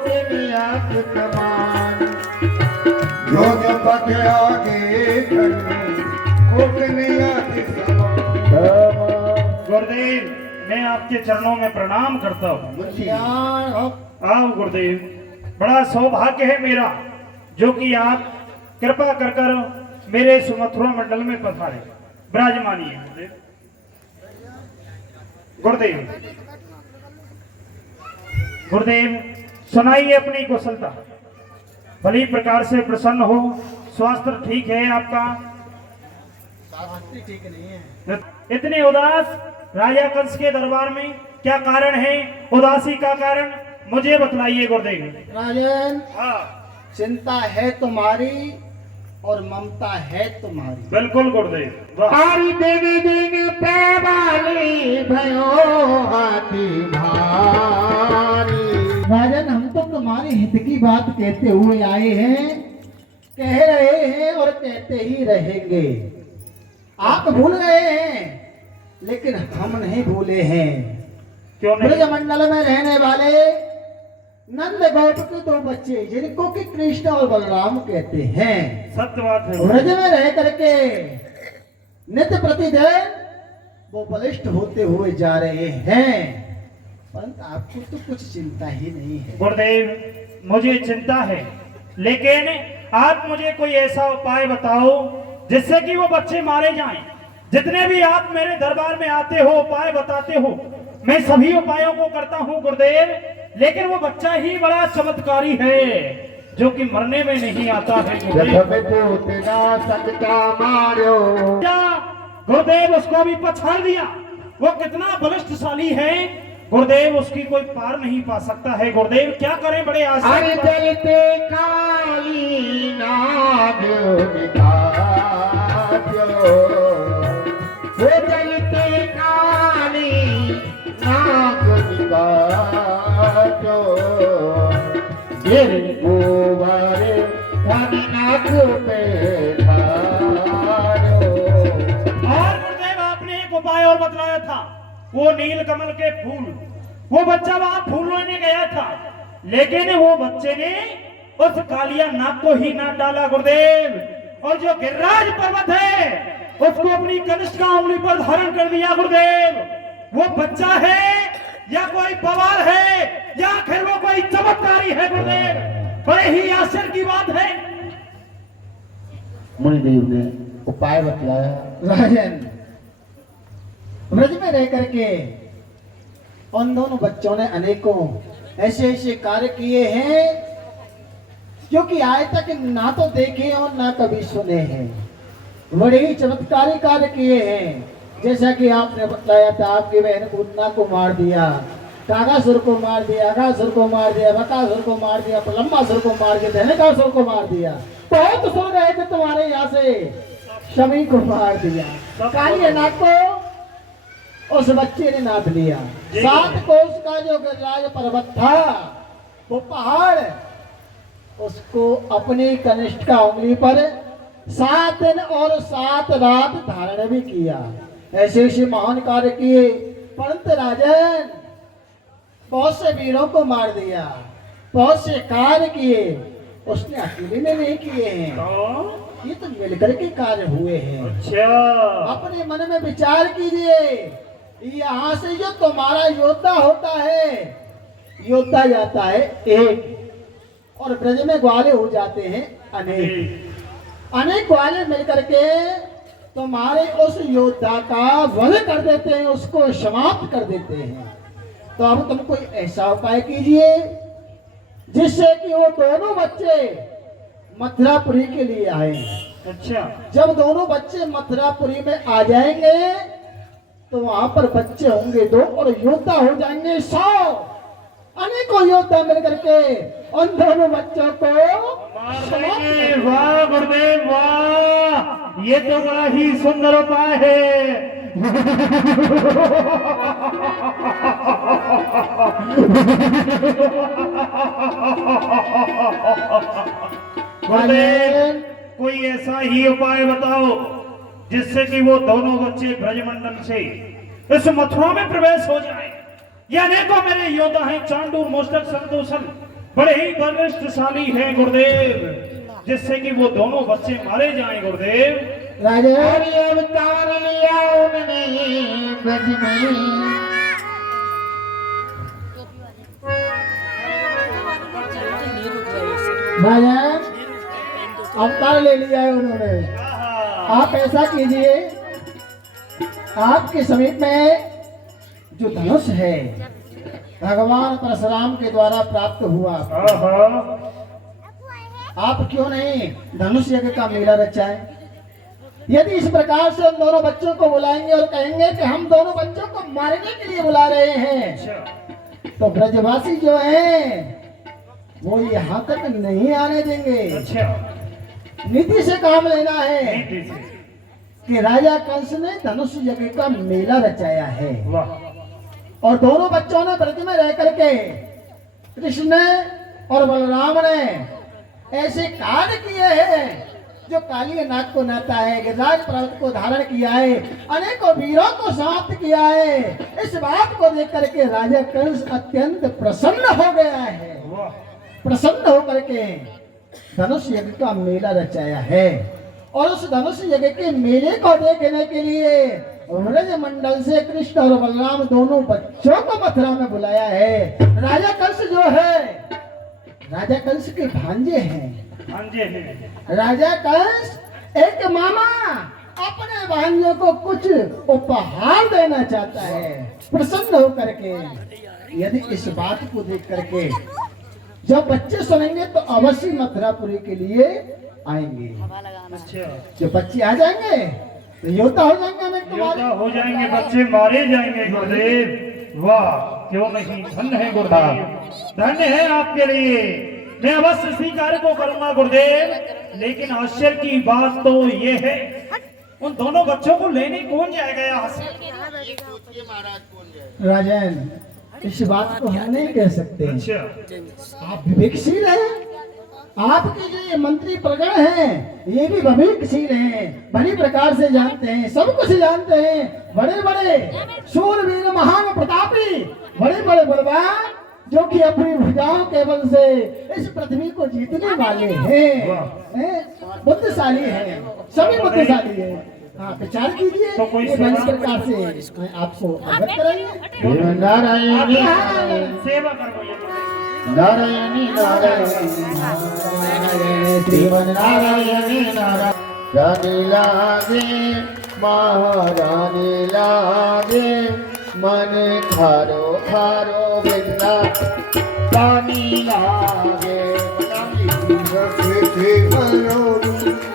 दिन आग कमान, जो जो पग आगे कोटने आगे समान। गुरुदेव मैं आपके चरणों में प्रणाम करता हूँ। आओ गुरुदेव, बड़ा सौभाग्य है मेरा जो कि आप कृपा कर कर मेरे सुमथुरा मंडल में पधारे। विराजमानिए गुरुदेव। गुरुदेव गुरुदेव सुनाइए अपनी कुशलता, भली प्रकार से प्रसन्न हो। स्वास्थ्य ठीक है आपका? ठीक नहीं है। इतने उदास राजा कंस के दरबार में क्या कारण है? उदासी का कारण मुझे बतलाइए गुरुदेव। राजन, हाँ चिंता है तुम्हारी और ममता है तुम्हारी। बिल्कुल गुरुदेव। वाह। आरी देवी दिन पे वाली भयो हाथी भारी। राजन, हम तो तुम्हारे हित की बात कहते हुए आए हैं, कह रहे हैं और कहते ही रहेंगे। आप भूल गए हैं लेकिन हम नहीं भूले हैं। क्यों नहीं? ब्रजमंडल में रहने वाले नंद गोप के दो बच्चे जिनको कि कृष्ण और बलराम कहते हैं, सत्य बात है। ब्रज में रह करके नित्य प्रतिदिन वो बलिष्ठ होते हुए जा रहे हैं, परंतु आपको तो कुछ चिंता ही नहीं है। गुरुदेव मुझे चिंता है, लेकिन आप मुझे कोई ऐसा उपाय बताओ जिससे कि वो बच्चे मारे जाएं। जितने भी आप मेरे दरबार में आते हो, उपाय बताते हो, मैं सभी उपायों को करता हूँ गुरुदेव, लेकिन वो बच्चा ही बड़ा चमत्कारी है जो कि मरने में नहीं आता है क्या गुरुदेव उसको भी पछाड़ दिया। वो कितना बलिष्ठशाली है गुरुदेव, उसकी कोई पार नहीं पा सकता है। गुरुदेव क्या करें? बड़े आश्चर्य। चलते काली नाग वो चलते काली नाग निकालो, गिर गोबर धन नाक पे ढालो। और गुरुदेव आपने एक उपाय और बतलाया था, वो नील कमल के फूल। वो बच्चा वहां फूल लेने गया था, लेकिन वो बच्चे ने उस कालिया नाग को ही ना डाला गुरुदेव, और जो गिरिराज पर्वत है उसको अपनी कनिष्ठ उंगली पर धारण कर दिया गुरुदेव। वो बच्चा है या कोई पवार है या आखिर वो कोई चमत्कारी है गुरुदेव, बड़े ही आश्चर्य की बात है। मुनिदेव ने उपाय बतलाया। राजन, ब्रज में रह करके उन दोनों बच्चों ने अनेकों ऐसे ऐसे कार्य किए हैं जो कि आज तक ना तो देखे और ना कभी सुने हैं। बड़े ही चमत्कारी कार्य किए हैं, जैसा कि आपने बताया था, आपकी बहन पूतना को मार दिया, कागासुर को मार दिया, अगासुर को मार दिया, बकासुर को मार दिया, प्रलंबासुर को मार दिया, धनकासुर को मार दिया। बहुत सुन रहे थे तुम्हारे यहाँ से, शमी को मार दिया, काली नाग को उस बच्चे ने नाप लिया। 7 कोस का जो गिरिराज पर्वत था, वो पहाड़, उसको अपनी कनिष्ठ का उंगली पर 7 दिन और 7 रात धारण भी किया। ऐसे ऐसे महान कार्य किए, परंतु राजन बहुत से वीरों को मार दिया, बहुत से कार्य किए, उसने अकेले में नहीं किए हैं, ये तो मिलकर के कार्य हुए हैं। अच्छा, अपने मन में विचार कीजिए, यहाँ से जो तुम्हारा योद्धा होता है, योद्धा जाता है एक, और ब्रज में ग्वाले हो जाते हैं अनेक। अनेक ग्वाले मिलकर के तुम्हारे उस योद्धा का वध कर देते हैं, उसको समाप्त कर देते हैं। तो अब तुम कोई ऐसा उपाय कीजिए जिससे कि वो दोनों बच्चे मथुरापुरी के लिए आए। अच्छा, जब दोनों बच्चे मथुरापुरी में आ जाएंगे तो वहां पर बच्चे होंगे 2 और योद्धा हो जाएंगे 100। अनेकों योद्धा मिलकर के उन दोनों बच्चों को वाह गुरुदेव वाह, ये तो बड़ा ही सुंदर उपाय है। गुरुदेव कोई ऐसा ही उपाय बताओ जिससे कि वो दोनों बच्चे ब्रजमंडल से इस मथुरा में प्रवेश हो जाए। ये अनेकों मेरे योद्धा हैं, चांडूर, मोष्टक, संतोषण, बड़े ही बलिष्ठशाली हैं गुरुदेव, जिससे कि वो दोनों बच्चे मारे जाएं गुरुदेव। राजा हरि अवतार लिया उन्होंने ब्रज में, भाईजान अवतार ले लिया है उन्होंने। आप ऐसा कीजिए, आपके समीप में जो धनुष है भगवान परशुराम के द्वारा प्राप्त हुआ, आप क्यों नहीं धनुष यज्ञ का मेला रचाएं? यदि इस प्रकार से उन दोनों बच्चों को बुलाएंगे और कहेंगे कि हम दोनों बच्चों को मारने के लिए बुला रहे हैं, तो ब्रजवासी जो हैं वो यहाँ तक नहीं आने देंगे। नीति से काम लेना है कि राजा कंस ने धनुष यज्ञ का मेला रचाया है और दोनों बच्चों ने व्रत में रह करके कृष्ण और बलराम ने ऐसे कार्य किए हैं जो काली नाग को नाता है, गिरिराज पर्वत को धारण किया है, अनेकों वीरों को समाप्त किया है। इस बात को देख करके राजा कंस अत्यंत प्रसन्न हो गया है। प्रसन्न होकर के धनुष यज्ञ का मेला रचाया है और उस धनुष यज्ञ के मेले को देखने के लिए ब्रज मंडल से कृष्ण और बलराम दोनों बच्चों को मथुरा में बुलाया है। राजा कंस जो है, राजा कंस के भांजे हैं। राजा कंस एक मामा अपने भांजों को कुछ उपहार देना चाहता है प्रसन्न होकर के। यदि इस बात को देख करके जब बच्चे सुनेंगे तो अवश्य मथुरापुरी के लिए आएंगे। जब बच्चे आ जाएंगे तो योद्धा हो जाएंगे, योद्धा हो जाएंगे, बच्चे मारे जाएंगे गुरुदेव। वाह, क्यों नहीं, धन्य है गुरुदेव, धन्य है आपके लिए। मैं अवश्य इसी कार्य को करूंगा गुरुदेव, लेकिन आश्चर्य की बात तो ये है, उन दोनों बच्चों को लेने कौन जाएगा यहाँ से? राजन, इस बात को हम नहीं कह सकते। आप विवेकशील हैं, आपके जो ये मंत्री प्रगण हैं ये भी विवेकशील हैं, बड़ी प्रकार से जानते हैं, सब कुछ जानते हैं। बड़े बड़े शूरवीर महान प्रतापी, बड़े बड़े बलवान जो कि अपनी भुजाओं के बल से इस पृथ्वी को जीतने वाले हैं, बुद्धिशाली हैं, सभी बुद्धिशाली हैं। हाँ, विचार कीजिए तो कोई प्रकार से आपको अवगत कराएंगे। नारायणी सेवा करो, नारायणी नारायणी श्रीमन नारायणी नारायण। रानी लागे महारानी लागे, मन खारो खारो बिंदा पानी लागे।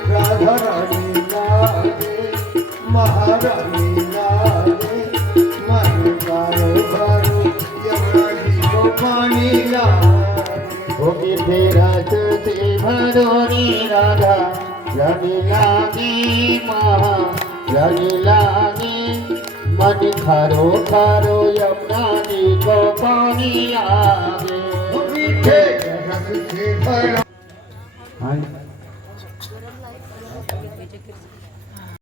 राधा रानी लागे महारानी लागे, मन खारो खारो यमुना जी को पानी लागे। होगी तेरा तुझे भरोनी राधा रानी लागे महारानी लागे, मन खारो खारो यमुना जी को पानी आगे। हाँ